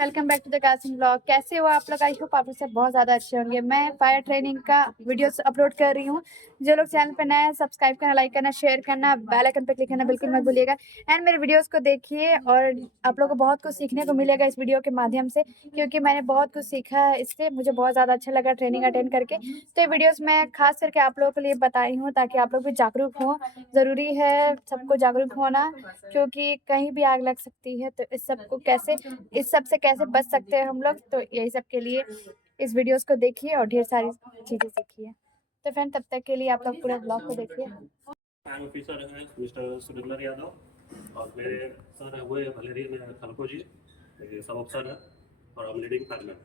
Welcome back to the Kasim blog. कैसे हो आप लोग? आई होप आप लोग सब बहुत ज़्यादा अच्छे होंगे। मैं फायर ट्रेनिंग का वीडियोस अपलोड कर रही हूँ। जो लोग चैनल पर नए हैं, सब्सक्राइब करना, लाइक करना, शेयर करना, बेल आइकन पर क्लिक करना बिल्कुल मत भूलिएगा। एंड मेरे वीडियोस को देखिए और आप लोगों को बहुत कुछ सीखने को मिलेगा इस वीडियो के माध्यम से, क्योंकि मैंने बहुत कुछ सीखा है इससे। मुझे बहुत ज़्यादा अच्छा लगा ट्रेनिंग अटेंड करके। तो ये वीडियोज़ मैं खास करके आप लोगों के लिए बताई हूँ ताकि आप लोग भी जागरूक हों। ज़रूरी है सबको जागरूक होना, क्योंकि कहीं भी आग लग सकती है। तो इस सब से कैसे बच सकते हैं हम लोग, तो यही सब के लिए इस वीडियोस को देखिए और ढेर सारी चीज़ें सीखिए। तो फ्रेंड, तब तक के लिए आप लोग पूरा ब्लॉग को देखिए। ऑफिसर है मिस्टर सुरेंद्र यादव और मेरे सर है वो वलेरियन खलको जी, ये सब अफसर है और हम लीडिंग फायरमैन।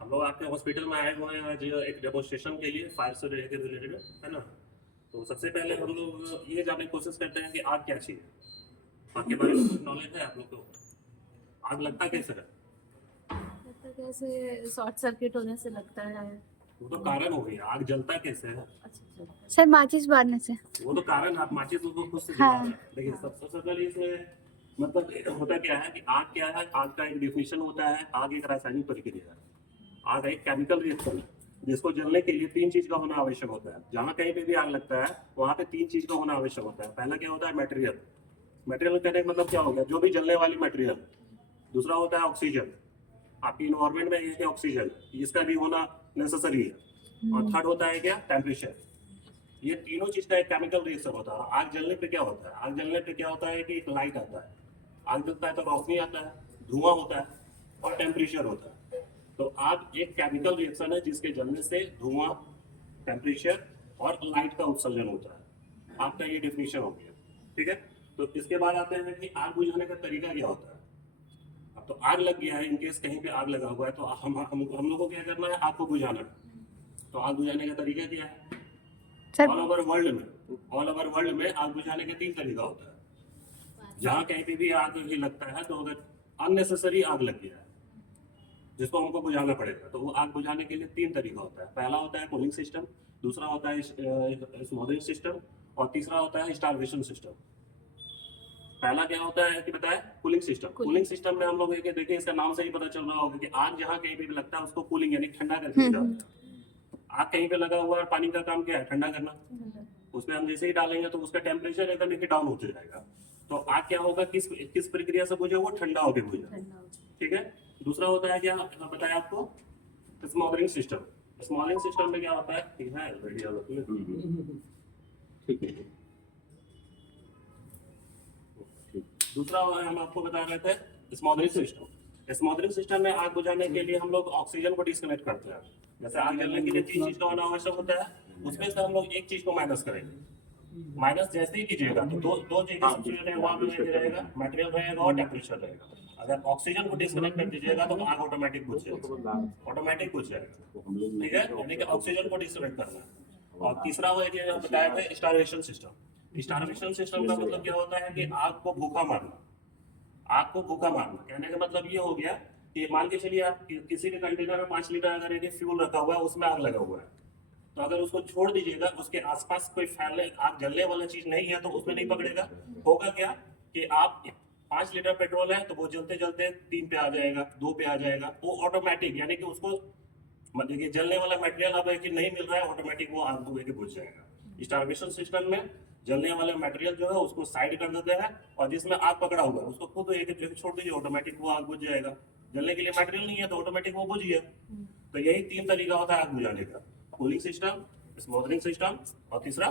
हम लोग आपके हॉस्पिटल में आए हुए हैं आज एक डेमोन्स्ट्रेशन के लिए फायर से रिलेटेड, है ना। तो सबसे पहले हम लोग ये जानने की कोशिश करते हैं कि आग क्या चीज़ है। आग के बारे में नॉलेज है आप लोग को? आग लगता कैसे है? लगता कैसे शॉर्ट सर्किट होने से लगता है। वो तो कारण हो गई, आग जलता कैसे है? सर, माचिस बांधने से। वो तो कारण आप माचिस उसको खुद से हाँ। जला रहे हैं। देखिए सबसे पहले इसमें मतलब होता क्या है कि आग क्या है। आग का एक डिफिनेशन होता है, आग एक रासायनिक प्रक्रिया है। आग एक केमिकल रिएक्शन है जिसको जलने के लिए तीन चीज का होना आवश्यक होता है। जहाँ कहीं पे भी आग लगता है वहाँ पे तीन चीज का होना आवश्यक होता है। पहला क्या होता है? मटेरियल। मटेरियल कहने का मतलब क्या हो गया? जो भी जलने वाली मटेरियल। दूसरा होता है ऑक्सीजन। आपकी इन्वायरमेंट में ये ऑक्सीजन, इसका भी होना नेसेसरी है। और थर्ड होता है क्या? टेम्परेचर। ये तीनों चीज का एक केमिकल रिएक्शन होता है। आग जलने पे क्या होता है? आग जलने पे क्या होता है कि एक लाइट आता है। आग जलता है तो रोशनी आता है, धुआं होता है और टेम्परेचर होता है। तो आग एक केमिकल रिएक्शन है जिसके जलने से धुआं, टेम्परेचर और लाइट का उत्सर्जन होता है। आग का ये डिफिनेशन हो गया, ठीक है। तो इसके बाद आते हैं कि आग बुझाने का तरीका क्या होता है। अब तो आग लग गया है, इनकेस कहीं पे आग लगा हुआ है तो हम लोग को क्या करना है? आग को बुझाना है। तो आग बुझाने का तरीका क्या है? ऑल ओवर वर्ल्ड में आग बुझाने के तीन तरीका होता है। जहाँ कहीं पे भी आग ही लगता है तो अगर अननेसेसरी आग लग गया है जिसको हमको बुझाना पड़ेगा, तो वो आग बुझाने के लिए तीन तरीका होता है। पहला होता है कूलिंग सिस्टम, दूसरा होता है स्मोदरिंग सिस्टम और तीसरा होता है स्टारवेशन सिस्टम। पहला क्या होता है कि बताया? Cooling system. कूलिंग सिस्टम में हम लोग देखिए इसका नाम से ही पता चल रहा होगा कि आग जहाँ कहीं पे भी लगता है उसको कूलिंग यानी ठंडा करके बुझाते हैं। आग कहीं पे लगा हुआ है, पानी का काम क्या है? ठंडा करना। उसमें हम जैसे ही डालेंगे तो उसका टेम्परेचर एकदम देखिए डाउन होते जाएगा। तो आग क्या होगा? किस किस प्रक्रिया से बुझे? वो ठंडा होकर बुझे, ठीक है। दूसरा होता है क्या बताया आपको? स्मोदरिंग सिस्टम। स्मोदरिंग सिस्टम में क्या होता है? ठीक है। दूसरा हम आपको बता रहे थे स्मोदरिंग सिस्टम। स्मोदरिंग सिस्टम में आग बुझाने के लिए हम लोग ऑक्सीजन को डिस्कनेक्ट करते हैं। जैसे आग जलने के लिए तीन चीज का होना आवश्यक होता है, उसमें से हम लोग एक चीज को माइनस करेंगे। माइनस जैसे ही कीजिएगा तो दो चीजें सबसे वहां पे रहेगा, मटेरियल रहेगा और टेम्परेचर रहेगा। अगर ऑक्सीजन को डिस्कनेक्ट कर दीजिएगा तो आग ऑटोमेटिक बुझ जाएगा, ठीक है। यानी कि ऑक्सीजन को डिस्कनेक्ट करना है। और तीसरा वो जो बताया था स्टारवेशन सिस्टम। स्टारवेशन सिस्टम का मतलब क्या होता है कि आग को भूखा मारना। आग को भूखा मारना कहने का मतलब ये हो गया कि मान के चलिए आप किसी भी कंटेनर में 5 लीटर अगर एक फ्यूल रखा हुआ है, उसमें आग लगा हुआ है, तो अगर उसको छोड़ दीजिएगा, उसके आसपास कोई फैलने आग जलने वाला चीज नहीं है तो उसमें नहीं पकड़ेगा। होगा क्या कि आप 5 लीटर पेट्रोल है तो वो जलते जलते 3 पे आ जाएगा, 2 पे आ जाएगा। वो ऑटोमेटिक यानी कि उसको मतलब कि जलने वाला मटेरियल अब है कि नहीं मिल रहा है, ऑटोमेटिक वो आग को बुझ जाएगा। स्टारवेशन सिस्टम में जलने वाले मटेरियल जो है उसको साइड कर देते हैं और जिसमें आग पकड़ा हुआ है उसको खुद एक छोड़ दीजिए, ऑटोमेटिक वो आग बुझ जाएगा। जलने के लिए मटेरियल नहीं है तो ऑटोमेटिक वो बुझ गया। तो यही तीन तरीका होता है आग बुझाने का: कूलिंग सिस्टम, स्मोदरिंग सिस्टम और तीसरा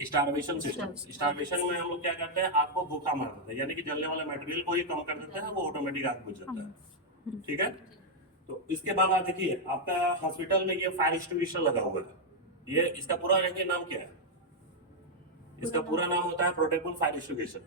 स्टारवेशन सिस्टम। स्टारवेशन में हम लोग क्या करते हैं? आग को भूखा मार देते हैं, यानी कि जलने वाले मटेरियल को ही कम कर देते हैं, वो ऑटोमेटिक आग बुझ जाता है, ठीक है। तो इसके बाद आप देखिए आपका हॉस्पिटल में ये फायर एक्सटिंग्विशर लगा हुआ है। ये इसका पूरा नाम क्या है? इसका पूरा नाम होता है portable fire extinguisher.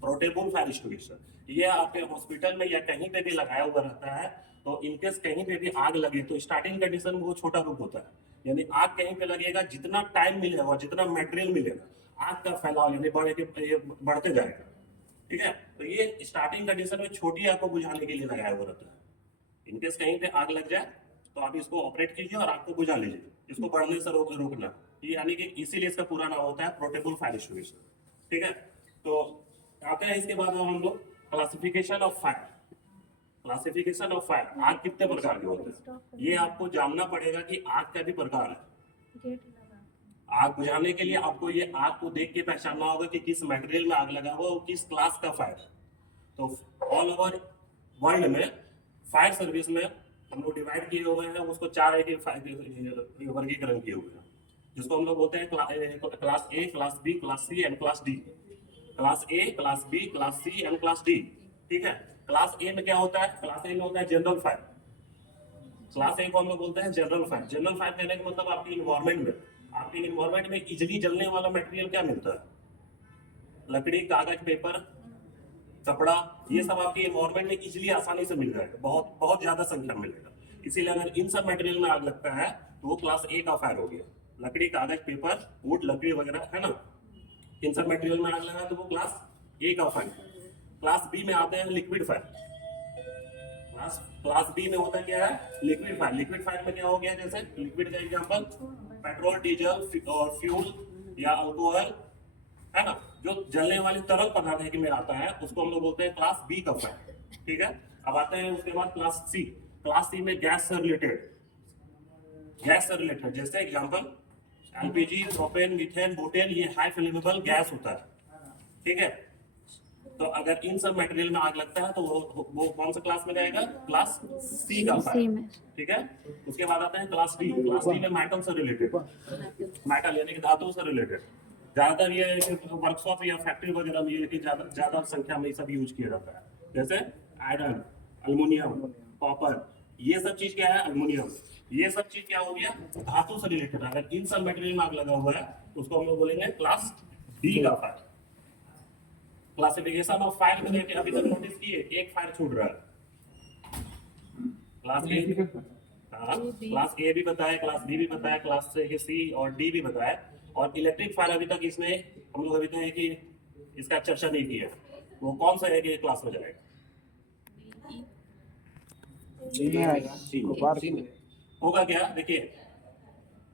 Portable fire extinguisher ये आपके हॉस्पिटल में या कहीं पे भी लगाया हुआ रहता है। तो इनकेस कहीं पे भी आग लगे तो स्टार्टिंग कंडीशन में वो छोटा रूप होता है, यानी आग कहीं पे लगेगा, जितना टाइम मिलेगा जितना मटेरियल मिलेगा आग का फैलाव यानी बढ़ते जाएगा, ठीक है। तो ये स्टार्टिंग कंडीशन में छोटी आग को बुझाने के लिए लगाया हुआ रहता है। इनकेस कहीं पे आग लग जाए तो आप इसको ऑपरेट कीजिए और आग को बुझा लीजिए, इसको बढ़ने से रोकना। ये यानी कि इसीलिए इसका पूरा नाम होता है पोर्टेबल फायर एक्सटिंग्विशर, ठीक है। तो आते हैं इसके बाद हम लोग classification of fire. Classification of fire, आग कितने प्रकार के होते हैं ये आपको जानना पड़ेगा कि आग का भी प्रकार है। आग बुझाने के लिए आपको ये आग को देख के पहचानना होगा कि किस मटेरियल में आग लगा हुआ और किस क्लास का फायर है। तो ऑल ओवर वर्ल्ड में फायर सर्विस में हम लोग डिवाइड किए हुए हैं, उसको 4 वर्गीकरण किए हुए हैं, जिसको हम लोग बोलते हैं class A, class B, class C and class D. Class A, class B, class C and class D. ठीक है, क्लास ए में क्या होता है? क्लास ए में होता है जनरल फायर। क्लास ए को हम लोग बोलते हैं जनरल फायर। जनरल फायर कहने का मतलब आपकी इन्वायरमेंट में इजीली जलने वाला मटेरियल क्या मिलता है? लकड़ी, कागज, पेपर, कपड़ा, ये सब आपके इन्वायरमेंट में इजीली आसानी से मिल जाएगा, बहुत बहुत ज्यादा संख्या में मिलेगा। इसीलिए अगर इन सब मटेरियल में आग लगता है तो वो क्लास ए का फायर हो गया। लकड़ी, कागज, पेपर, वुड, लकड़ी वगैरह है ना, इन सब मटेरियल में आग लगा तो वो क्लास ए का फायर। क्लास बी में आते हैं लिक्विड फायर। क्लास बी में होता क्या है? Liquid fire. लिक्विड फायर में क्या हो गया? जैसे लिक्विड का एग्जांपल पेट्रोल, डीजल और फ्यूल या अल्कोहल है ना, जो जलने वाले तरल पदार्थ में आता है उसको हम लोग बोलते हैं क्लास बी का फायर। ठीक है, अब आते हैं उसके बाद क्लास सी। क्लास सी में गैस से रिलेटेड जैसे example LPG, propane, methane, butane, ये हाई फ्लेमेबल गैस होता है। ठीक है, तो अगर इन सब मटेरियल में आग लगता है तो वो कौन सा क्लास में जाएगा? क्लास सी का फायर। ठीक है, उसके बाद आता है क्लास डी। क्लास डी में मेटल से रिलेटेड, मेटल यानी कि धातु से रिलेटेड। ज्यादातर ये वर्कशॉप या फैक्ट्री वगैरह में ये ज्यादा संख्या में सब यूज किया जाता है, जैसे आयरन, अल्युमिनियम, कॉपर, ये सब चीज क्या है? अल्युमिनियम, ये सब चीज क्या हो गया? धातु से रिलेटेड। अगर इन सब मटेरियल में आग लगा हुआ है उसको हम लोग बोलेंगे क्लास डी का फायर। क्लासिफिकेशन ऑफ फायर में देखिए अभी तक नोटिस किए एक फायर छूट रहा है। क्लास ए, हाँ, क्लास ए भी बताया, क्लास बी भी बताया, क्लास सी और डी भी बताया, और इलेक्ट्रिक फायर अभी तक इसमें हम लोग अभी तक कि इसका चर्चा नहीं किया। वो कौन सा है कि क्लास में जाएगा? होगा क्या? देखिए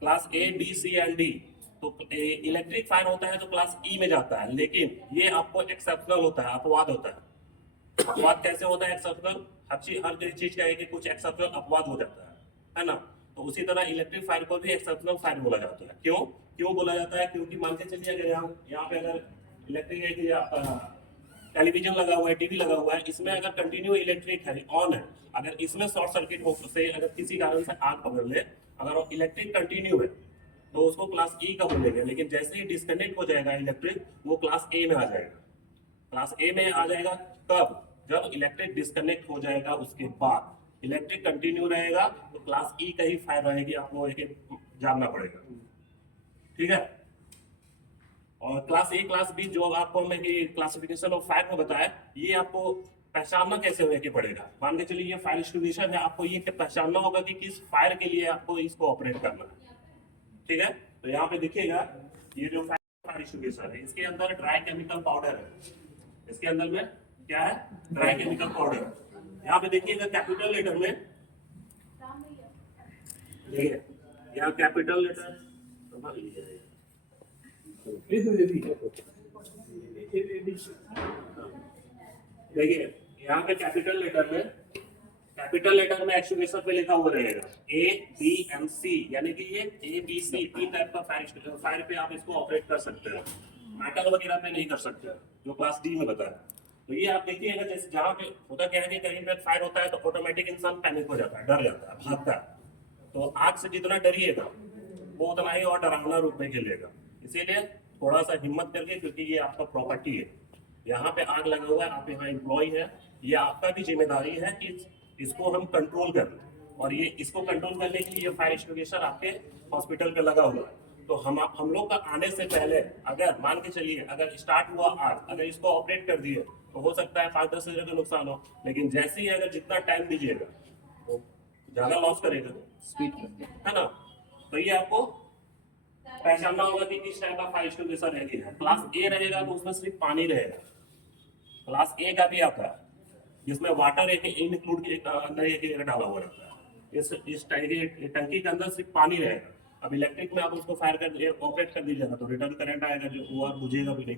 class A, B, C and D. तो इलेक्ट्रिक फायर होता है तो क्लास ई में जाता है, लेकिन ये आपको एक्सेप्शनल होता है, अपवाद होता है। अपवाद कैसे होता है? एक्सेप्शनल हर चीज का है कि कुछ एक्सेप्शनल अपवाद हो जाता है ना। तो उसी तरह इलेक्ट्रिक फायर को भी एक्सेप्शनल फायर बोला जाता है। क्यों बोला जाता है? क्योंकि मान के चलिए अगर यहाँ पे अगर इलेक्ट्रिक टेलीविजन लगा हुआ है, टीवी लगा हुआ है, इसमें अगर कंटिन्यू इलेक्ट्रिक है, ऑन है, अगर इसमें शॉर्ट सर्किट हो से अगर किसी कारण से आग पकड़ ले, अगर इलेक्ट्रिक कंटिन्यू है तो उसको क्लास ई का बोलेंगे। लेकिन जैसे ही डिस्कनेक्ट हो जाएगा इलेक्ट्रिक, वो क्लास ए में आ जाएगा। क्लास ए में आ जाएगा कब? जब इलेक्ट्रिक डिस्कनेक्ट हो जाएगा, उसके बाद इलेक्ट्रिक कंटिन्यू रहेगा तो क्लास ई का ही फायर रहेगी, आपको जानना पड़ेगा। ठीक है, और क्लास ए, क्लास बी जो आपको हमने क्लासिफिकेशन ऑफ फायर में बताया, ये आपको पहचानना कैसे होने के पड़ेगा? मान के चलिए ये फायर एक्सटिंग्विशर है, आपको ये पहचानना होगा कि किस फायर के लिए आपको इसको ऑपरेट करना है। ठीक है, तो यहाँ पे देखिएगा ये जो फायर एक्सटिंग्विशर है, इसके अंदर ड्राई केमिकल पाउडर है। इसके अंदर में क्या है? Dry chemical powder. यहाँ पे देखिएगा कैपिटल लेटर में, देखिए यहाँ कैपिटल लेटर, देखिए यहाँ पे कैपिटल लेटर में एक्सटिंग्विशर पे लिखा हुआ रहेगा ए, बी एंड सी, यानी कि ये ए, बी, सी 3 टाइप का फायर पे आप इसको ऑपरेट कर सकते हैं। मेटल वगैरह पे नहीं कर सकते, जो क्लास डी में बताया। तो ये आप देखिएगा, जैसे जहाँ पे होता क्या है कि कहीं पे फायर होता है तो ऑटोमेटिक इंसान पैनिक हो जाता है, डर जाता है, भागता है। तो आग से जितना डरिएगा वो उतना ही और डरावना रूप में खेलेगा। इसीलिए थोड़ा सा हिम्मत करके, क्योंकि ये आपका प्रॉपर्टी है, यहाँ पे आग लगा हुआ है, आप यहाँ एम्प्लॉय है, ये आपका भी जिम्मेदारी है कि इसको हम कंट्रोल कर लें। और ये इसको कंट्रोल करने के लिए फायर एक्सटिंग्विशर आपके हॉस्पिटल पे लगा हुआ है। तो हम लोग का आने से पहले अगर मान के चलिए अगर स्टार्ट हुआ आग, अगर इसको ऑपरेट कर दिए तो हो सकता है 5-10 हज़ार का नुकसान हो, लेकिन जैसे ही अगर जितना टाइम दीजिएगा तो ज्यादा लॉस करेगा, है ना। तो ये आपको पहचानना होगा कि किस टाइप का फायर एक्सटिंग्विशर है। क्लास ए रहेगा तो उसमें सिर्फ पानी रहेगा। क्लास ए का भी आता है जिसमें वाटर इंक्लूड अंदर एक डाला हुआ रहता है। इस टंकी के अंदर सिर्फ पानी रहेगा। अब इलेक्ट्रिक में आप उसको फायर कर ऑपरेट कर दीजिएगा तो रिटर्न करंट आएगा, जो वो बुझेगा भी नहीं,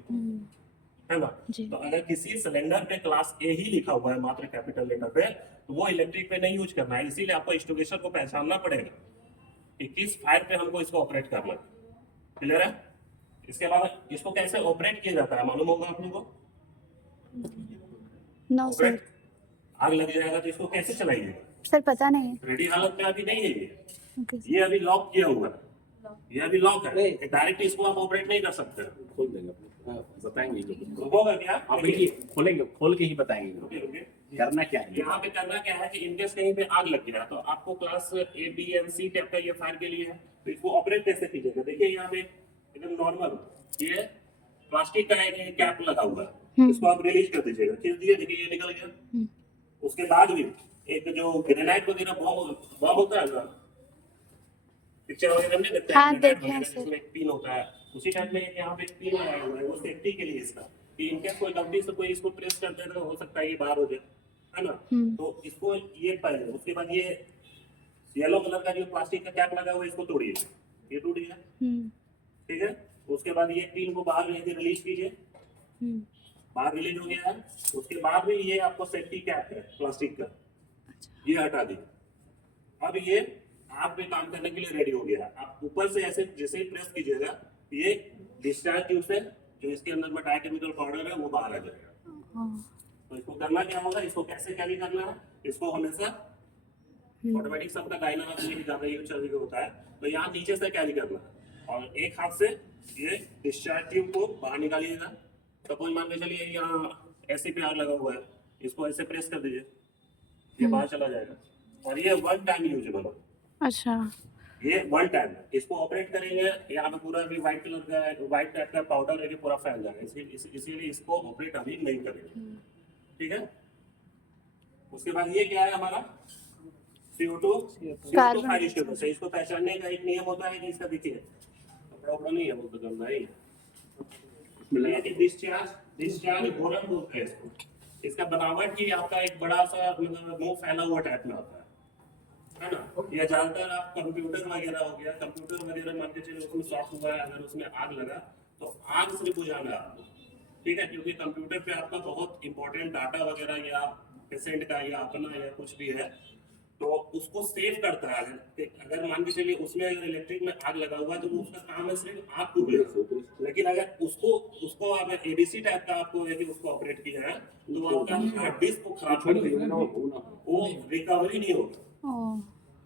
है ना। जी। तो अगर किसी सिलेंडर पे क्लास ए ही लिखा हुआ है मात्र कैपिटल लेटर पे, तो वो इलेक्ट्रिक पे नहीं यूज करना है। इसीलिए आपको इंस्ट्रूमेंटेशन को पहचानना पड़ेगा कि किस फायर पे हमको इसको ऑपरेट करना है। क्लियर है। इसके बाद इसको कैसे ऑपरेट किया जाता है मालूम होगा आप लोगों को। No sir. ऑपरेट, आग लग जाएगा तो इसको कैसे चलाइएगा। सर पता नहीं है। रेडी हालत में अभी नहीं है ओके ये अभी लॉक किया हुआ है, ये अभी लॉक है, डायरेक्ट इसको आप ऑपरेट नहीं कर सकते। खोल देंगे अपने, बताएंगे जो तो होगा क्या आप देखिए, खोलेंगे, खोल के ही बताएंगे रुकिए, रुकिए। करना क्या है। यहाँ पे करना क्या है कि इनकेस कहीं पे आग लग गया तो आपको class A B and C type का ये फायर के लिए है, तो इसको ऑपरेट कैसे कीजिएगा। देखिए यहाँ पे एकदम नॉर्मल ये प्लास्टिक का एक कैप लगा हुआ है, इसको आप रिलीज कर दीजिएगा, खींच दिए, देखिए ये निकल गया। उसके बाद भी एक जो ग्रेनाइट वगैरह बॉम्ब होता है ना, पिक्चर वगैरह में देखते हैं हाँ, ग्रेनाइट देखे हैं वगैरह सर। जिसमें एक पिन होता है, उसी टाइप में यहाँ पे एक पिन लगाया हुआ है, वो सेफ्टी के लिए इसका, कि इनकेस कोई गलती से कोई इसको प्रेस कर दे तो हो सकता है ये बाहर हो जाए, है ना। तो इसको ये पहले, उसके बाद ये येलो कलर का जो प्लास्टिक का कैप लगा हुआ है इसको तोड़िए, ये टूट गया, ठीक है। उसके बाद ये पिन को बाहर लेके रिलीज कीजिए, बाहर रिलीज हो गया है। उसके बाद भी ये आपको सेफ्टी कैप है प्लास्टिक का, ये हटा दी। अब ये आग पे काम करने के लिए रेडी हो गया। आप ऊपर से ऐसे जैसे ही प्रेस कीजिएगा, ये डिस्चार्ज ट्यूब से जो इसके अंदर में डाइकेमिकल पाउडर है वो बाहर आ जाएगा। तो इसको करना क्या होगा, इसको कैसे कैरी करना है, इसको हमेशा ऑटोमेटिक सबका दाहिना हाथ में ज्यादा यूज चल होता है, तो यहाँ नीचे से कैरी करना है और एक हाथ से ये डिस्चार्ज ट्यूब को बाहर निकालिएगा। सपोज मान के चलिए यहाँ ऐसे पे आग लगा हुआ है, इसको ऐसे प्रेस कर दीजिए, ये बाहर चला जाएगा। और ये वन टाइम यूजेबल है। अच्छा। ये वन टाइम है, इसको ऑपरेट करेंगे यहाँ पे पूरा भी व्हाइट कलर का व्हाइट टाइप का पाउडर है कि पूरा फैल जाएगा, इसीलिए इसको ऑपरेट अभी नहीं करेंगे, ठीक है। उसके बाद ये क्या है हमारा CO2 फायर एक्सटिंग्विशर। इसको पहचानने का एक नियम होता है कि इसका देखिए प्रॉब्लम नहीं है, वो तो गंदा ही है। ये डिस्चार्ज बोरन बोलते हैं इसको। इसका बनावट की आपका एक बड़ा सा मतलब मुंह फैला हुआ टाइप में आता है ना। या ज्यादातर आप कंप्यूटर वगैरह हो गया, कंप्यूटर वगैरह मान के चलिए उसमें शॉक हुआ है, अगर उसमें आग लगा तो आग से बुझाना है आपको, ठीक है, क्योंकि कंप्यूटर पे आपका बहुत इंपॉर्टेंट डाटा वगैरह या पेशेंट का या अपना या कुछ भी है, तो उसको सेव करता है। अगर मान के चलिए उसमें अगर इलेक्ट्रिक में आग लगा हुआ है तो वो उसका काम है सिर्फ आग को बुझाना, लेकिन अगर उसको अगर एडीसी टाइप का आपको यदि उसको ऑपरेट किया है तो वो आपका हार्ड डिस्क को खराब कर देगा, वो रिकवरी नहीं होगा,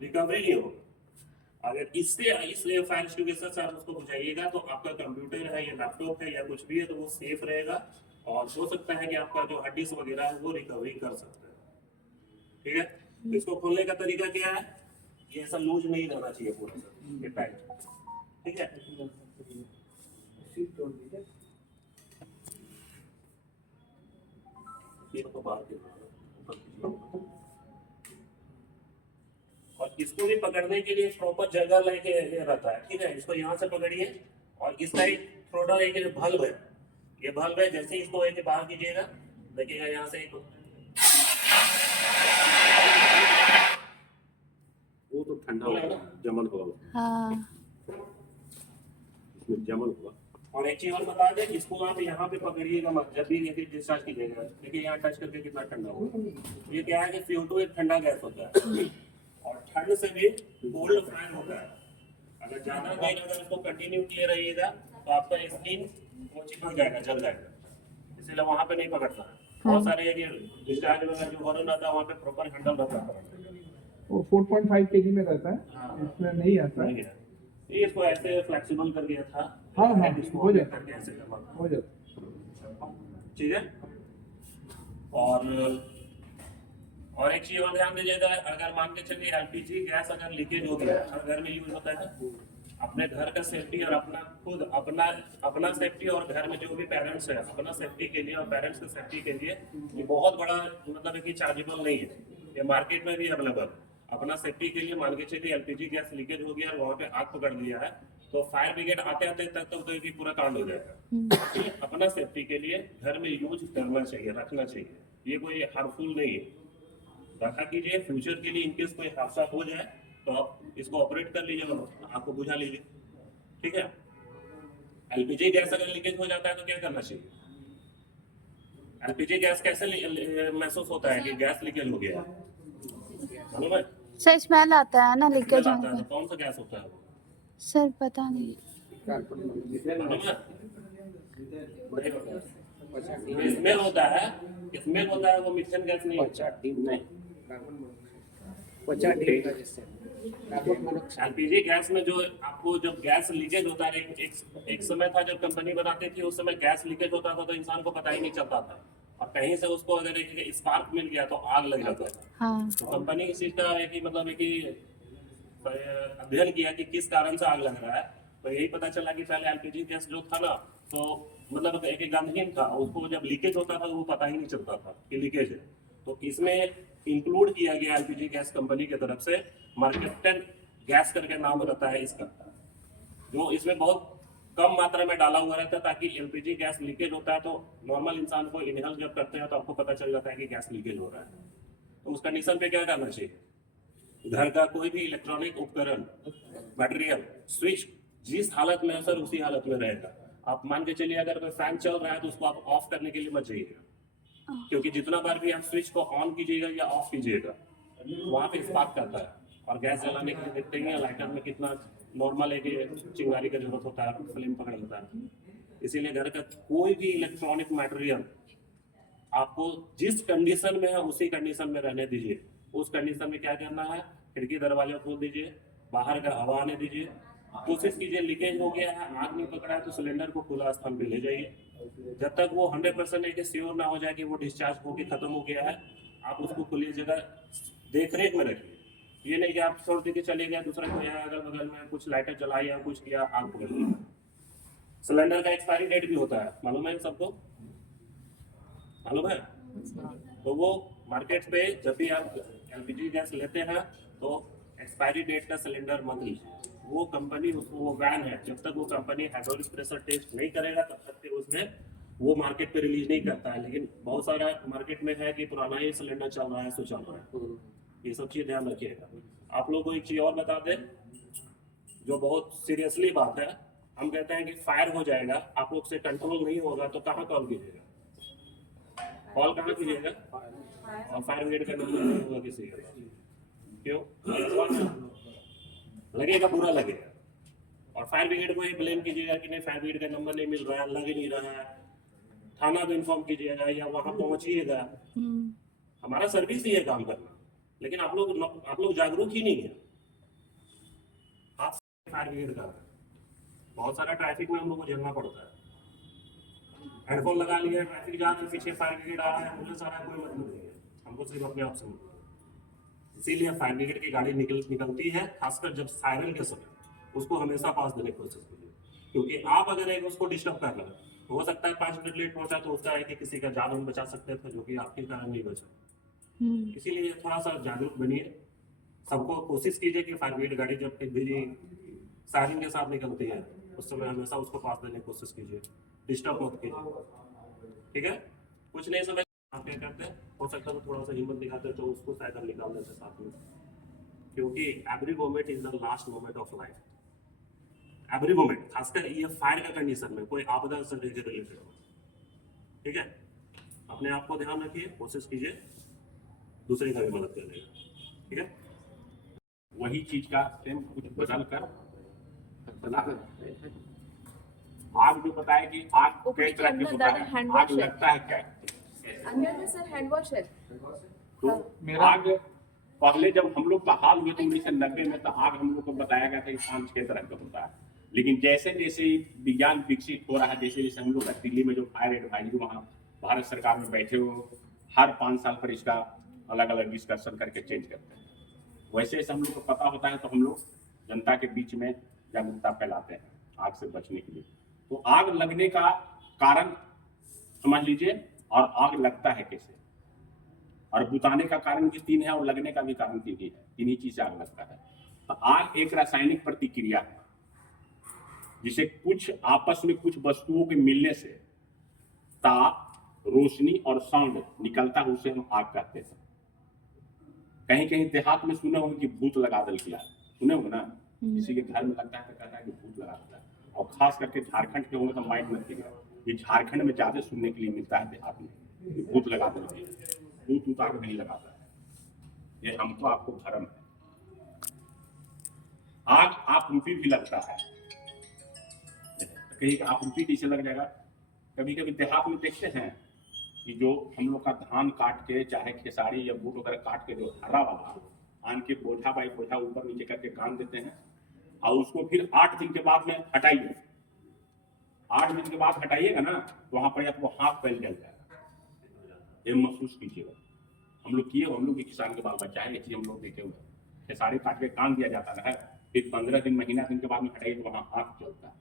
रिकवरी नहीं होगा। अगर इससे इस फायर एक्सटिंग्विशर से आप उसको बुझाइएगा तो आपका कंप्यूटर है या लैपटॉप है या कुछ भी है तो वो सेफ रहेगा, और हो सकता है कि आपका जो हार्ड डिस्क वगैरह है वो रिकवरी कर सकते हैं, ठीक है। तो इसको खोलने का तरीका क्या है, ये ऐसा लूज नहीं रहना चाहिए पूरा सा, ये टाइट, ठीक है। ये तो बाहर के और इसको भी पकड़ने के लिए प्रॉपर जगह लेके रहता है, ठीक है। इसको यहाँ से पकड़िए और इस साइड थोड़ा एक बल्ब है, ये बल्ब है, जैसे इसको एक बाहर कीजिएगा देखिएगा यहाँ से एक वो तो ठंडा होगा, जमन होगा, हाँ। इसमें जमन होगा। और एक चीज और बता दें, इसको आप यहाँ पे पकड़िएगा मत जब भी ये डिस्चार्ज कीजिएगा, देखिए यहाँ टच करके कितना ठंडा होगा। ये क्या है कि CO2 एक ठंडा गैस होता है और ठंड से भी कोल्ड फायर होता है। अगर ज्यादा देर अगर इसको कंटिन्यू किए रहिएगा तो आपका स्किन वो चिपक जाएगा, जल जाएगा, इसलिए वहाँ पे नहीं पकड़ना है। बहुत सारे डिस्चार्ज वगैरह जो हॉर्न आता है वहाँ पे प्रॉपर हैंडल रहता है, वो 4.5 kg में रहता है, इसमें नहीं आता है। नहीं है। ये इसको ऐसे फ्लेक्सिबल कर दिया था, हाँ, इसको हो जाता करके ऐसे करना था। हो जाता ठीक है। और एक चीज और ध्यान दीजिएगा, अगर मान के चलिए एलपीजी गैस अगर लीकेज हो गया, हर घर में यूज होता है, अपने घर का सेफ्टी और अपना खुद अपना सेफ्टी और घर में जो भी पेरेंट्स है अपना सेफ्टी के लिए और पेरेंट्स की सेफ्टी के लिए ये बहुत बड़ा मतलब है कि चार्जेबल नहीं है, ये मार्केट में भी अवेलेबल। अपना सेफ्टी के लिए मान के चलिए एलपीजी गैस लीकेज हो गया और वहाँ पे आग पकड़ लिया है तो फायर ब्रिगेड आते आते तक तो ये पूरा कांड हो जाएगा। अपना सेफ्टी के लिए घर में यूज करना चाहिए, रखना चाहिए, ये कोई हार्मफुल नहीं है, रखा कीजिए। फ्यूचर के लिए इनकेस कोई हादसा हो जाए तो आप इसको ऑपरेट कर लीजिए और आपको बुझा लीजिए, ठीक है। एलपीजी गैस अगर लीकेज हो जाता है तो क्या करना चाहिए, एलपीजी गैस कैसे महसूस होता है कि गैस लीकेज हो गया है? मालूम है? सर स्मेल आता है ना लीकेज स्मेल आता होने है, का। तो कौन सा गैस होता है वो? सर पता नहीं। मालूम है? स्मेल होता है, स्मेल होता है, वो मिथेन गैस नहीं होता है। एलपीजी गैस में जो आपको जब गैस लीकेज होता है, एक समय था जब कंपनी बनाती थी, उस समय गैस लीकेज होता था तो इंसान को पता ही नहीं चलता था, और कहीं से उसको अगर एक स्पार्क मिल गया तो आग लग जाता था। हाँ तो कंपनी इसी तरह है कि मतलब है कि अध्ययन किया कि किस कारण से आग लग रहा है, तो यही पता चला कि पहले एलपीजी गैस जो था ना, तो मतलब एक गंधहीन था, उसको जब लीकेज होता था तो वो पता ही नहीं चलता था कि लीकेज है। तो इसमें इंक्लूड किया गया एलपीजी गैस कंपनी की तरफ से मार्केटेड गैस करके नाम रहता है इसका, जो इसमें बहुत कम मात्रा में डाला हुआ रहता है, ताकि एलपीजी गैस लीकेज होता है तो नॉर्मल इंसान को इनहेल जब करते हैं तो आपको पता चल जाता है कि गैस लीकेज हो रहा है। तो उस कंडीशन पे क्या करना चाहिए? घर का कोई भी इलेक्ट्रॉनिक उपकरण, मटेरियल, स्विच जिस हालत में है सर उसी हालत में रहेगा। आप मान के चलिए अगर कोई फैन चल रहा है तो उसको आप ऑफ करने के लिए मत जाइएगा, क्योंकि जितना बार भी आप स्विच को ऑन कीजिएगा या ऑफ कीजिएगा वहां पे स्पार्क करता है, और गैस जलाने के लिए देखते ही हैं लाइटर में कितना नॉर्मल है कि चिंगारी का जरूरत होता है, फ्लेम पकड़ लेता है। इसीलिए घर का कोई भी इलेक्ट्रॉनिक मटेरियल आपको जिस कंडीशन में है उसी कंडीशन में रहने दीजिए। उस कंडीशन में क्या करना है, खिड़की दरवाजा खोल दीजिए, बाहर का हवा आने दीजिए, कोशिश कीजिए लीकेज हो गया है, आग नहीं पकड़ा है तो सिलेंडर को खुला स्थान पे ले जाइए। जब तक वो 100% श्योर ना हो जाए कि वो डिस्चार्ज होकर खत्म हो गया है, आप उसको खुली जगह देख रेख में रखिए। ये नहीं कि आप छोड़ दे के चले गए, दूसरा कोई आया अगल बगल में कुछ लाइटर जलाई या कुछ किया, आग पकड़ ली। सिलेंडर का एक्सपायरी डेट भी होता है, मालूम है सबको? मालूम है? तो वो मार्केट पे जब भी आप एलपीजी गैस लेते हैं तो एक्सपायरी डेट का सिलेंडर मत लीजिए। वो कंपनी वो वैन है, जब तक वो कंपनी हाइड्रोलिक प्रेशर टेस्ट नहीं करेगा तब तक के उसमें वो मार्केट पे रिलीज नहीं करता है। लेकिन बहुत सारा मार्केट में है कि पुराना ही सिलेंडर चल रहा है सो चल रहा है। ये सब चीज ध्यान रखिएगा। आप लोग को एक चीज और बता दें जो बहुत सीरियसली बात है, हम कहते हैं कि फायर हो जाएगा, आप लोग से कंट्रोल नहीं होगा तो कहाँ कॉल कीजिएगा? कॉल कहाँ कीजिएगा? और फायर ब्रिगेड का नंबर नहीं होगा किसी का। क्यों? लगेगा, बुरा लगेगा, और फायर ब्रिगेड को ही ब्लेम कीजिएगा कि नहीं फायर ब्रिगेड का नंबर नहीं मिल रहा है, लग नहीं रहा है। थाना को इन्फॉर्म कीजिएगा या वहां पहुंचिएगा। हमारा सर्विस ही है काम करना, लेकिन आप लोग जागरूक ही नहीं है। आप फायर ब्रिगेड का बहुत सारा ट्रैफिक में हम लोग को झेलना पड़ता है। हेडफोन लगा लिया, ट्रैफिक जाम है, पीछे फायर ब्रिगेड आ रहा है, एम्बुलेंस आ रहा है, कोई मतलब नहीं है, हमको सिर्फ अपने आप से। इसीलिए फायर ब्रिगेड की गाड़ी निकलती है, खासकर जब सायरन के समय, उसको हमेशा पास देने की कोशिश कीजिए, क्योंकि आप अगर एक उसको डिस्टर्ब कर रहे हैं तो हो सकता है 5 मिनट लेट पहुंचा तो उसका है कि किसी का जान हम बचा सकते थे, जो कि आपके कारण नहीं बचा। इसीलिए थोड़ा सा जागरूक बनिए। सबको कोशिश कीजिए कि फायर ब्रिगेड गाड़ी जब भी सायरन के साथ निकलती है उस समय हमेशा उसको पास देने की कोशिश कीजिए, डिस्टर्ब मत कीजिए। ठीक है? कुछ नहीं समझ आप क्या करते हैं, हो सकता है तो थोड़ा सा हिम्मत दिखाते तो उसको शायद हम निकाल देते साथ में, क्योंकि every moment is the last moment of life. Every moment, खासकर ये फायर का कंडीशन में, कोई आपदा से रिलेटेड हो। ठीक है? अपने आप को ध्यान रखिए, कोशिश कीजिए दूसरे का भी मदद करने का। ठीक है? वही चीज का सेम कुछ बदल कर बना आग जो बताया कि आग कई तरह के होता है, आग लगता है क्या? अंदर में सर हैंड वॉश है। तो आग पहले जब हम लोग का हाल हुआ तो 1990 में तो आग हम लोग को बताया गया था कि 5-6 तरह का होता है, लेकिन जैसे जैसे विज्ञान विकसित हो रहा है, जैसे जैसे हम लोग दिल्ली में जो फायर एडवाइजरी वहाँ भारत सरकार में बैठे हो, हर 5 साल पर इसका अलग अलग डिस्कशन करके चेंज करते हैं। वैसे जैसे हम लोग को पता होता है तो हम लोग जनता के बीच में जागरूकता फैलाते हैं आग से बचने के लिए। तो आग लगने का कारण समझ लीजिए, और आग लगता है कैसे, और बुताने का कारण भी 3 है और लगने का भी कारण 3 ही है। 3 ही चीज से आग लगता है। तो आग एक रासायनिक प्रतिक्रिया है जिसे कुछ आपस में कुछ वस्तुओं के मिलने से ताप, रोशनी और साउंड निकलता है, उसे हम आग कहते हैं। कहीं कहीं देहात में सुने होंगे कि भूत लगा दल किया, सुने होंगे ना, किसी के घर में लगता है तो कहता है कि भूत लगा दिया। और खास करके झारखंड के होंगे तो माइंड में दिखेगा, ये झारखंड में ज्यादा सुनने के लिए मिलता है देहात में। भूत लगा देते हैं, भूत उतार नहीं लगाता है। ये हमको आपको भरम है। आग आप रूपी भी लगता है, कहीं आप रूपी कैसे लग जाएगा। कभी कभी देहात में देखते हैं कि जो हम लोग का धान काट के चाहे खेसारी या बूट वगैरह काट के जो हरा वाला आन के बोझा बाई बोझा ऊपर नीचे करके गान देते हैं और उसको फिर 8 दिन के बाद में हटाइए। 8 दिन के बाद हटाइएगा ना तो वहां पर आपको हाथ फैल जाएगा। ये महसूस कीजिएगा। हम लोग किए, हम लोग भी किसान के बाल बच्चा है, ये चीज हम लोग देखे हुए। खेसारी काट के कान दिया जाता है, फिर 15 दिन महीना दिन के बाद में हटाइए तो वहां हाथ चलता है।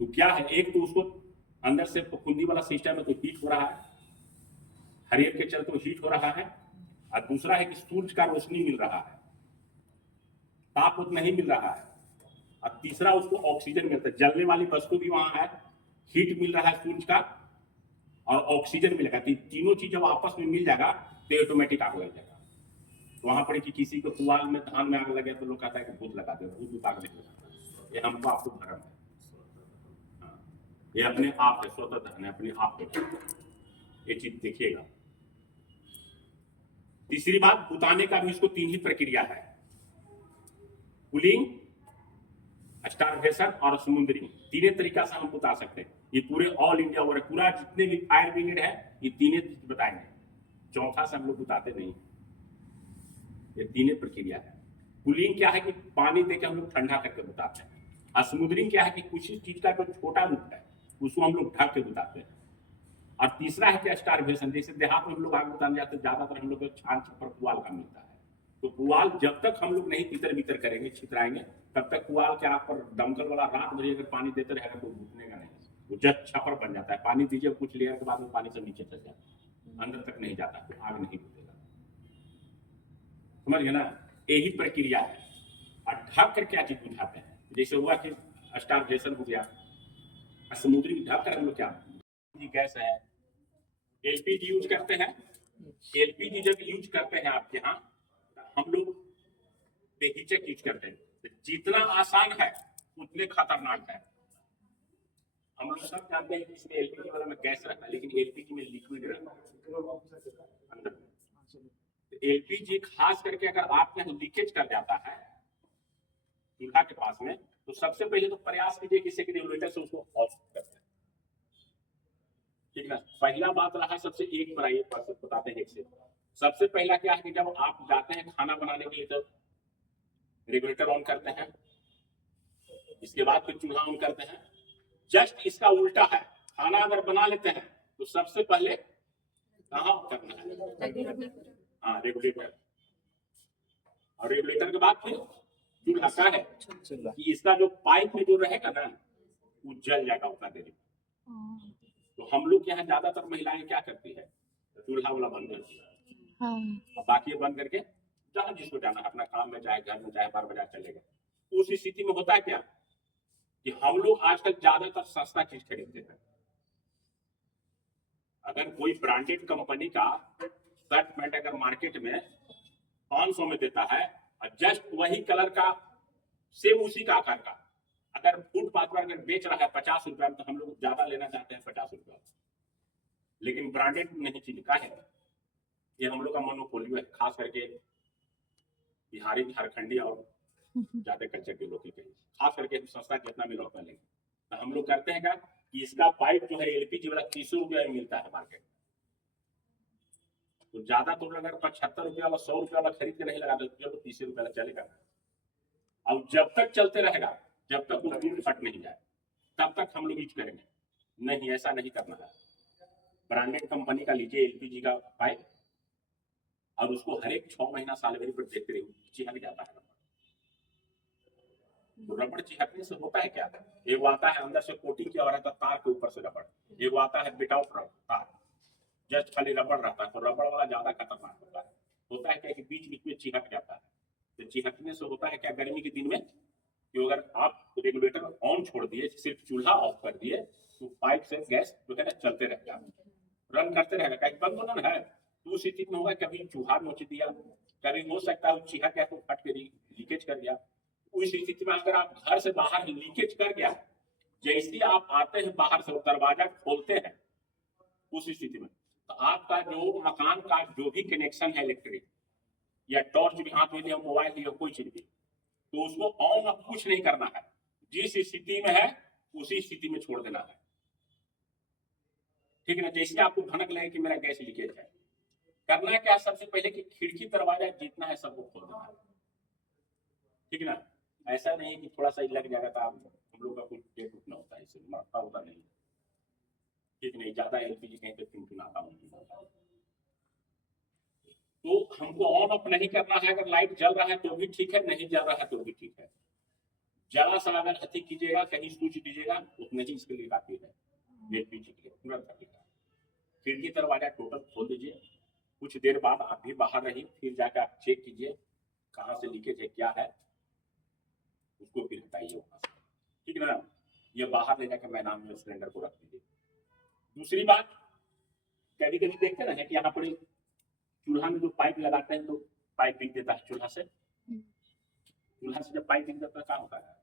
तो क्या है, एक तो उसको अंदर से फफूंदी वाला सिस्टम है तो हीट हो रहा है, हरियर के चलते हीट हो रहा है, और दूसरा है कि सूरज का रोशनी मिल रहा है, ताप उतना नहीं मिल रहा है, और तीसरा उसको ऑक्सीजन मिलता है। जलने वाली वस्तु भी वहां है, हीट मिल रहा है सूरज का और ऑक्सीजन मिलेगा। तीनों चीज जब आपस में मिल जाएगा तो ऑटोमेटिक आग लग जाएगा। वहां पर कि किसी को पुआल में धान में आग लगे तो लोग कहता है कि भूत लगा दे, भूत आग नहीं लगाता। ये हमको आपको भरम है। ये अपने आप है, स्वतः धन है, अपने आप पे। ये चीज देखिएगा। तीसरी बात, बुताने का भी इसको 3 ही प्रक्रिया है, कूलिंग, स्टारवेशन और स्मूदरिंग। 3 तरीका से हम बुता सकते हैं। ये पूरे ऑल इंडिया और पूरा जितने भी फायर ब्रिगेड है ये 3 बताएंगे, चौथा से हम लोग बुताते नहीं। ये 3 प्रक्रिया है। कूलिंग क्या है कि पानी देकर हम लोग ठंडा करके बुताते हैं, और स्मूदरिंग क्या है कि कुछ चीज का जो छोटा रूप है उसको हम लोग ढक के बुताते हैं, और तीसरा है कि स्टारवेशन। जैसे देहात में हम लोग आग बुताने जाते हैं, ज्यादातर हम लोग को छान छप्पर पुआल का मिलता है। तो पुआल जब तक हम लोग नहीं तितर बितर करेंगे, छितराएंगे, तब तक पुआल के आग पर दमकल वाला रात भर अगर पानी देते रहेगा तो भूतनेगा नहीं, वो जब छपर बन जाता है। पानी दीजिए, कुछ लेयर के बाद में पानी से नीचे चल जाता है, अंदर तक नहीं जाता, तो आग नहीं बुतेगा। समझ गए ना, यही प्रक्रिया है। और ढक कर क्या चीज बुझाते हैं, जैसे हुआ कि स्टारवेशन हो गया, समुद्री ढक कर हम लोग क्या गैस है, एलपीजी यूज करते हैं। एलपीजी जब यूज करते हैं आपके यहाँ, हम लोग बेहिचक यूज करते हैं। तो जितना आसान है उतने खतरनाक है। हम लोग सब जानते हैं कि इसमें एलपीजी वाला में गैस रहता है, लेकिन एलपीजी में लिक्विड रहता है अंदर। तो एलपीजी खास करके अगर आपके यहाँ लीकेज कर जाता है चूल्हा के पास में, तो सबसे पहले तो प्रयास कीजिए किसी के रेगुलेटर से उसको ऑफ करते हैं, ठीक है। पहला बात रहा, सबसे एक बनाइए, बताते हैं एक से। सबसे पहला क्या है कि जब आप जाते हैं खाना बनाने के लिए तो रेगुलेटर ऑन करते हैं, इसके बाद फिर चूल्हा ऑन करते हैं। जस्ट इसका उल्टा है, खाना अगर बना लेते हैं तो सबसे पहले कहाँ करना है, हाँ रेगुलेटर, और रेगुलेटर के बाद फिर चूल्हा का है कि इसका जो पाइप में जो रहेगा ना वो जल जाएगा उतना देर। तो हम लोग यहाँ ज्यादातर महिलाएं क्या करती है, चूल्हा वाला बंद करती है, और बाकी बंद करके जहाँ जिसको जाना है अपना काम में, चाहे घर में, चाहे बार बाजार चलेगा। उस स्थिति में होता है क्या कि हम लोग आजकल ज्यादातर सस्ता चीज खरीदते हैं। अगर कोई ब्रांडेड कंपनी का शर्ट पैंट अगर मार्केट में 500 में देता है और जस्ट वही कलर का सेम उसी का आकार का अगर फुटपाथ पर अगर बेच रहा है 50 रुपया में, तो हम लोग ज्यादा लेना चाहते हैं 50 रुपया, लेकिन ब्रांडेड नहीं चीज का है। ये हम लोग का मोनोपोलियो है, खास करके बिहारी, झारखंडी और ज्यादा कल्चर के लोग के, खास करके सस्ता कितना मिला उतना लेंगे। तो हम लोग करते हैं क्या कि इसका पाइप जो है एलपीजी वाला 300 रुपया में मिलता है मार्केट में, तो ज्यादा तो अगर 75 रुपया वाला 100 रुपया वाला खरीद के नहीं लगा तो चलो 30 रुपया चलेगा। अब जब तक चलते रहेगा, जब तक वो टूट फट नहीं जाए तब तक हम लोग यूज करेंगे। नहीं, ऐसा नहीं करना है। ब्रांडेड कंपनी का लीजिए एलपीजी का पाइप, और उसको हर एक 6 महीना साल भर पर देखते रहिए, चिहक जाता है। तो रबड़ चिहकने से होता है क्या, एक आता है अंदर से कोटिंग किया रहता है तार के ऊपर से रबड़, एक आता है विदाउट तार, जस्ट खाली रबड़ रहता है। तो रबड़ वाला ज्यादा खतरनाक होता है क्या कि बीच बीच में चिहक जाता है। तो चिहकने से होता है क्या, गर्मी के दिन में कि अगर आप रेगुलेटर ऑन छोड़ दिए, सिर्फ चूल्हा ऑफ कर दिए, तो पाइप से गैस जो है ना चलते रहेगा, रन करते रहेगा, कहीं बंद होना है। तो उस स्थिति में होगा कभी चूहा नोच दिया, कभी हो सकता है चिहक गया तो फट के लीकेज कर दिया। उस स्थिति में अगर आप घर से बाहर लीकेज कर गया, जैसे आप आते हैं बाहर से दरवाजा खोलते हैं उस स्थिति में तो आपका जो मकान का जो भी कनेक्शन है इलेक्ट्रिक या टॉर्च भी हाथ में लिया, मोबाइल लिया, कोई चीज भी, तो उसको ऑन ऑफ कुछ नहीं करना है। जिस स्थिति में है उसी स्थिति में छोड़ देना है, ठीक है ना। जैसे आपको भनक लगे कि मेरा गैस लीकेज है, करना क्या, सबसे पहले कि खिड़की दरवाजा जितना है सबको खोल देना है, ठीक है ना। ऐसा नहीं कि थोड़ा सा ही लग जाएगा तो हम लोग का कुछ डेट उठना होता है, इससे मरता होता नहीं, ठीक नहीं। ज्यादा एलपीजी कहीं पे टुनटुनाता हूँ तो हमको ऑन ऑफ नहीं करना है। अगर लाइट जल रहा है तो भी ठीक है, नहीं जल रहा है तो भी ठीक है। जरा सा अगर अति कीजिएगा, कहीं स्विच दीजिएगा, उतने ही इसके लिए काफी है एलपीजी के लिए, तुरंत करेगा। खिड़की दरवाजा टोटल खोल दीजिए, कुछ देर बाद आप भी बाहर रहिए, फिर जाकर आप चेक कीजिए कहाँ से लीकेज है, क्या है, उसको फिर हटाइए वहां से, ठीक है ना। ये बाहर ले जाकर मैदान में सिलेंडर को रख दीजिए। दूसरी बात, कभी कभी देखते ना है कि यहाँ पर चूल्हा में जो पाइप लगाते हैं तो पाइप बिक देता है चूल्हा से। चूल्हा से जब पाइप बिक जाता है क्या होता है,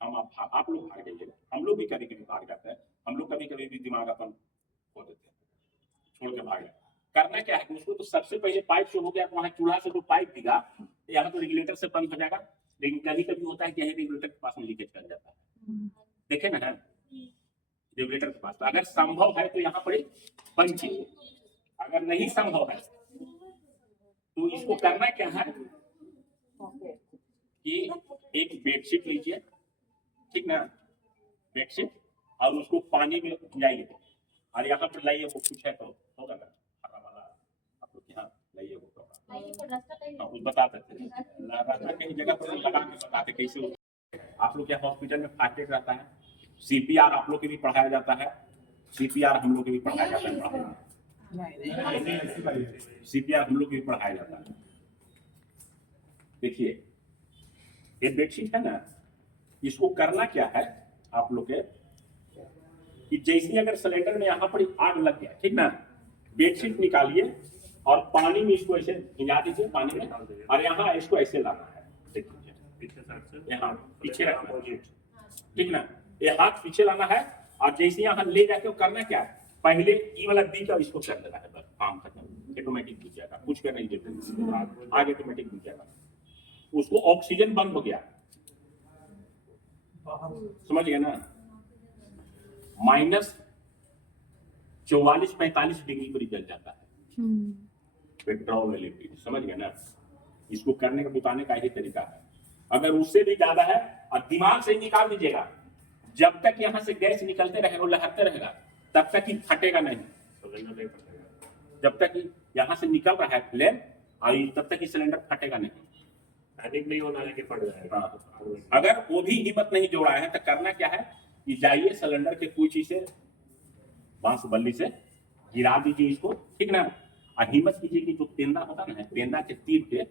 हम आप लोग भाग जाइएगा, हम लोग भी कभी कभी भाग जाते हैं, हम लोग कभी कभी भी दिमाग अपन खो देते हैं, छोड़ के भाग जाते हैं। करना क्या है कि उसको तो सबसे पहले पाइप से हो गया, वहां चूल्हा से जो पाइप बिगा यहाँ तो रेगुलेटर से बंद हो जाएगा, लेकिन कभी कभी होता है कि यही रेगुलेटर के पास में लीकेज कर जाता है, देखे ना है रेगुलेटर के पास। तो अगर संभव है तो यहाँ पर बंद कीजिए, अगर नहीं संभव है तो इसको करना क्या है कि एक बेडशीट लीजिए, ठीक ना, बेडशीट, और उसको पानी में भिजाइए और यहाँ पर लाइए, वो कुछ है तो होगा ना हरा वाला, आप लोग यहाँ लाइए वो तो बता देते रास्ता कहीं जगह पर लगा के बताते कैसे होता है। आप लोग यहाँ हॉस्पिटल में फास्ट एड रहता है, सीपीआर आप लोग के भी पढ़ाया जाता है, सीपीआर हम लोग के भी पढ़ाया जाता है, सीपीआर हम लोग भी पढ़ाया जाता है। देखिए ये बेडशीट है ना, इसको करना क्या है आप लोग के कि जैसे अगर सिलेंडर में यहाँ पर आग लग गया, ठीक ना, बेडशीट निकालिए और पानी में इसको ऐसे भिजा दीजिए पानी में, और यहाँ इसको ऐसे लाना है, देखिए यहाँ पीछे रखना है, ठीक ना, ये हाथ पीछे लाना है और जैसे यहाँ ले जाके करना क्या है, पहले ई वाला दी का इसको कर देना है, बस काम खत्म, ऑटोमेटिक बुझ जाएगा, कुछ करने की जरूरत नहीं, आगे ऑटोमेटिक बुझ जाएगा। उसको ऑक्सीजन बंद हो गया, समझ गया ना, -44-45 डिग्री पर जल जाता है पेट्रोल इलेक्ट्रिक, समझ गया ना। इसको करने का बताने का ही तरीका है। अगर उससे भी ज्यादा है और दिमाग से निकाल दीजिएगा, जब तक यहाँ से गैस निकलते रहेगा लहरते रहेगा तब तक ही फटेगा नहीं, जब तक कि यहाँ से निकल रहा है फ्लेम और तब तक ही सिलेंडर फटेगा नहीं, पैनिक नहीं होना है कि फट जाएगा। अगर वो भी हिम्मत नहीं जोड़ा है तो करना क्या है कि जाइए सिलेंडर के कोई चीज से बांस बल्ली से गिरा दीजिए इसको, ठीक ना, और हिम्मत कीजिए कि जो पेंदा होता है ना, पेंदा के तीर के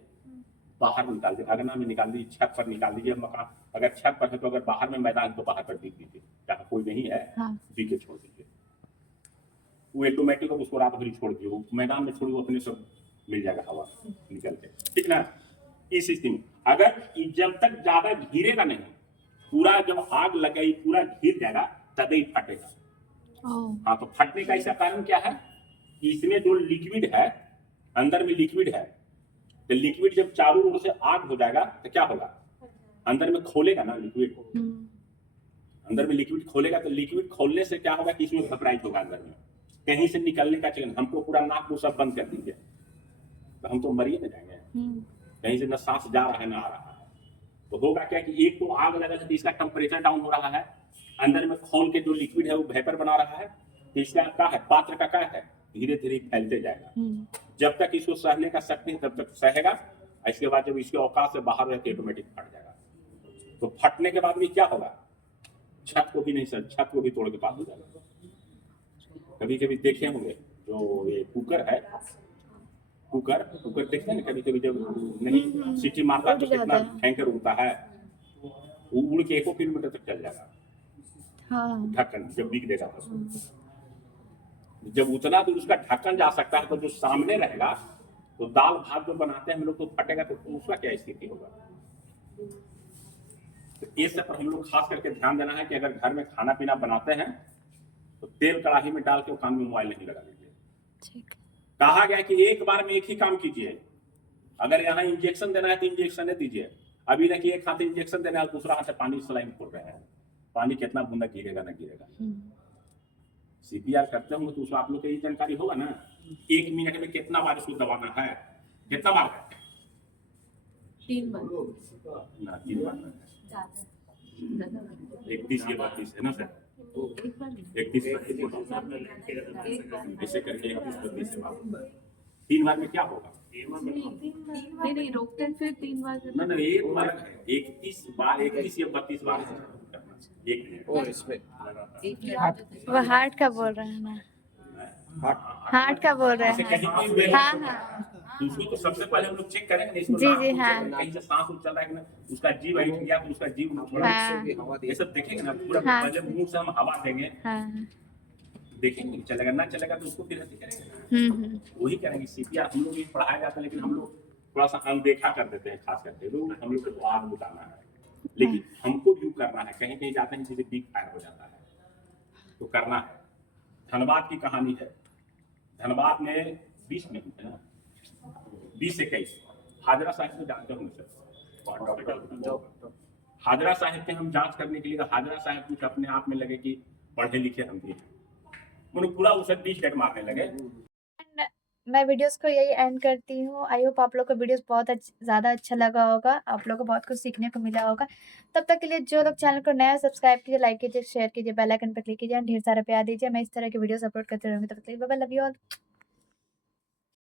बाहर निकाल दीजिए, अगना में निकाल दीजिए, छत पर निकाल दीजिए, मकान अगर छत पर है तो अगर बाहर में मैदान तो बाहर पर दीख दीजिए, जहाँ कोई नहीं है दीखे छोड़ दीजिए, वो ऑटोमेटिक उसको रात भर छोड़ दिए, वो मैदान में छोड़िए, वो अपने सब मिल जाएगा हवा निकल के, ठीक ना। इस स्थिति में अगर जब तक ज्यादा घिरेगा नहीं, पूरा जब आग लगाई पूरा घिर जाएगा तभी फटेगा। हाँ, तो फटने का इसका कारण क्या है कि इसमें जो लिक्विड है, अंदर में लिक्विड है, तो लिक्विड जब चारों ओर से आग हो जाएगा तो क्या होगा, अंदर में खोलेगा ना लिक्विड, अंदर में लिक्विड खोलेगा, तो लिक्विड खोलने से क्या होगा कि इसमें वेपराइज होगा, अंदर में कहीं से निकलने का चाहिए, हमको पूरा नाक को सब बंद कर दीजिए तो हम तो मरिए ना जाएंगे, कहीं से ना सांस जा रहा है ना आ रहा है, तो होगा क्या कि एक तो आग लगा तो इसका टेम्परेचर डाउन हो रहा है, अंदर में खोल के जो लिक्विड है वो वेपर बना रहा है, तो इसका क्या है, पात्र का क्या है, धीरे धीरे फैलते जाएगा, जब तक इसको सहने का शक्ति तब तक सहेगा, इसके बाद जब इसके औकात से बाहर रहकर ऑटोमेटिक फट जाएगा। तो फटने के बाद भी क्या होगा, छत को भी नहीं सर, छत को भी तोड़ के पास हो जाएगा। कभी कभी देखे होंगे जो ये कुकर है, कुकर देखते हैं ना, कभी कभी जब नहीं सीटी मारता तो कितना टैंकर उड़ता है, वो उड़ के 1 किलोमीटर तक चल जाएगा, ढक्कन जब बिक देगा तो जब उतना दूर उसका ढक्कन जा सकता है तो जो सामने रहेगा तो दाल भात जो बनाते हैं हम लोग तो फटेगा, तो उसका क्या स्थिति होगा। तो ये सब पर हम लोग खास करके ध्यान देना है कि अगर घर में खाना पीना बनाते हैं तो तेल कढ़ाई में डाल के वो कान में मोबाइल नहीं लगा दीजिए। ठीक। कहा गया कि एक बार में एक ही काम कीजिए। अगर यहाँ इंजेक्शन देना है तो इंजेक्शन दीजिए। अभी ना कि एक हाथ इंजेक्शन देना है, दूसरा हाथ से पानी सलाइन खोल रहे हैं, पानी कितना बूंदा गिरेगा ना गिरेगा। सीपीआर करते होंगे तो उसमें आप लोग को ये जानकारी होगा ना, 1 मिनट में कितना बार इसको दबाना है, कितना बार है? 3 बार ना 3 बार है। ज्यादा 31 ये 32 है ना सर? एक बार नहीं। 31 एक बार ऐसे करके 31 32 से बार 3 बार में क्या होगा? नहीं रोकते हैं, फिर 3 बार ना ना एक बार है, 31 बार 31 या 32 बार है। एक मिनट और इसमें वो हार्ट का बोल रहे हैं ना, हार्ट का बोल रहे ऐसे हैं। कहीं कोई ब्रेक हाँ होगा। हाँ तो उसको तो सबसे पहले हम लोग चेक करेंगे ना, इसको जी, नाक जी, को हाँ। check करेंगे, कहीं से सांस चल रहा है कि ना, उसका जीव बैठ गया तो उसका जीव थोड़ा हाँ ये सब देखेंगे ना पूरा। हाँ। पहले मुंह से हम हवा देंगे, हाँ। देखेंगे चलेगा ना चलेगा तो उसको फिर ऐसे करेंगे, वही करेंगे। सीपीआर हम लोग भी पढ़ाया जाता है, लेकिन हम लोग थोड़ा सा अनदेखा कर देते हैं, खास करके लोग। हम लोग को आग बुझाना है, लेकिन हमको भी करना है। कहीं कहीं जाते हैं जैसे बिग फायर हो जाता है तो करना है। धनबाद की कहानी है, धनबाद में 20 में है ना, 20 से 21 हाजरा साहिब को जानते होंगे सर। हाजरा साहिब के हम जांच करने के लिए, हाजरा साहिब कुछ अपने आप में लगे कि पढ़े लिखे हम भी हैं, उन्होंने पूरा उसे 20 डेट मारने लगे। मैं वीडियोस को यही एंड करती हूँ। आई होप आप लोग को वीडियोस बहुत ज़्यादा अच्छा लगा होगा, आप लोग को बहुत कुछ सीखने को मिला होगा। तब तक के लिए जो लोग चैनल को नया सब्सक्राइब कीजिए, लाइक कीजिए, शेयर कीजिए, बेल आइकन पर क्लिक कीजिए, ढेर सारा प्यार दीजिए। मैं इस तरह के वीडियोस अपलोड करते रहूँगी। तब तक के लिए bye bye, love you all.